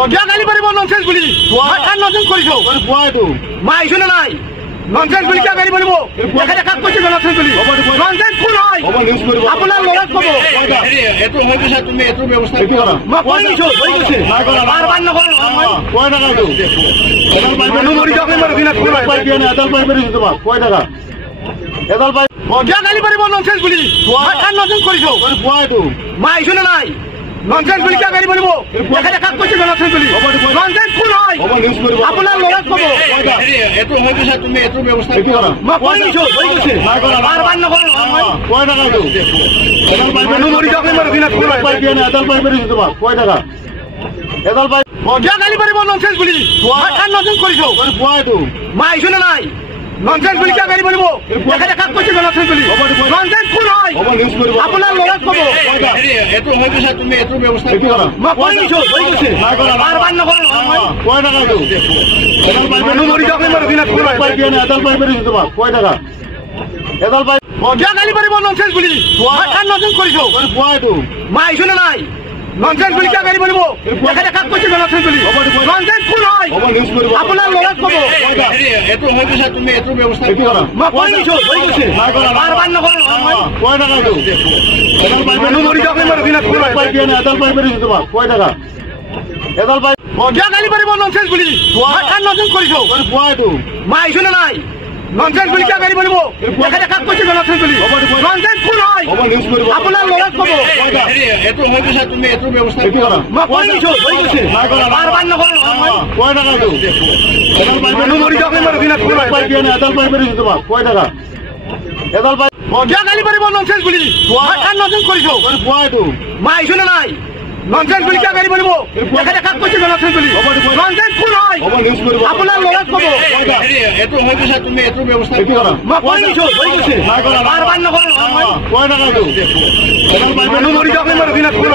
কিয় গালি পাৰিব ননসেন্স বুলি মই কাম ননসেন্স কৰিছো মই আহিছো নে নাই ননসেন্স বুলি কিয় গালি পাৰিব তেখেতে কাক কৈছে ননসেন্স বুলি ননসেন্স কোন হয় আপোনাৰ ল'ৰাক ক'ব এইটো হৈ গৈছে তুমি এইটো ব্যৱস্থা মই কৈ দিছোঁ বাৰ বাৰ নকৰোঁ মানুহ মৰি যাওক মই ৰখি নাথাকো কিয় গালি পাৰিব ননসেন্স বুলি মই কাম ননসেন্স কৰিছো মই আহিছো নে নাই ননসেন্স বুলি কিয় গালি পাৰিব তেখেতে কাক কৈছে ননসেন্স বুলি ননসেন্স কোন হয় আপোনাৰ ল'ৰাক ক'ব এইটো হৈ গৈছে তুমি এইটো ব্যৱস্থা মই কৈ দিছোঁ বাৰ বাৰ নকৰোঁ মানুহ মৰি যাওক মই ৰখি নাথাকো কিয় গালি পাৰিব ননসেন্স বুলি মই কাম ননসেন্স কৰিছো মই আহিছো নে নাই ননসেন্স বুলি কিয় গালি পাৰিব তেখেতে কাক কৈছে ননসেন্স বুলি ননসেন্স কোন হয় আপোনাৰ ল'ৰাক ক'ব এইটো হৈ গৈছে তুমি এইটো ব্যৱস্থা মই কৈ দিছোঁ বাৰ বাৰ নকৰোঁ মানুহ মৰি যাওক মই ৰখি নাথাকো কিয় গালি পাৰিব ননসেন্স বুলি মই কাম ননসেন্স কৰিছো মই আহিছো নে নাই ননসেন্স বুলি কিয় গালি পাৰিব তেখেতে কাক কৈছে ননসেন্স বুলি ননসেন্স কোন হয় আপোনাৰ ল'ৰাক ক'ব এইটো হৈ গৈছে তুমি এইটো ব্যৱস্থা মই কৈ দিছোঁ বাৰ বাৰ নকৰোঁ মানুহ মৰি যাওক মই ৰখি নাথাকো কিয় গালি পাৰিব ননসেন্স বুলি মই কাম ননসেন্স কৰিছো মই আহিছো নে নাই ননসেন্স বুলি কিয় গালি পাৰিব তেখেতে কাক কৈছে ননসেন্স বুলি ননসেন্স কোন হয় আপোনাৰ ল'ৰাক ক'ব এইটো হৈ গৈছে তুমি এইটো ব্যৱস্থা মই কৈ দিছোঁ বাৰ বাৰ নকৰোঁ মানুহ মৰি যাওক মই ৰখি নাথাকো কিয় গালি পাৰিব ননসেন্স বুলি মই কাম ননসেন্স কৰিছো মই আহিছো নে নাই ননসেন্স বুলি কিয় গালি পাৰিব তেখেতে কাক কৈছে ননসেন্স বুলি ননসেন্স কোন হয় আপোনাৰ ল'ৰাক ক'ব এইটো হৈ গৈছে তুমি এইটো ব্যৱস্থা মই কৈ দিছোঁ বাৰ বাৰ নকৰোঁ মানুহ মৰি যাওক মই ৰখি নাথাকো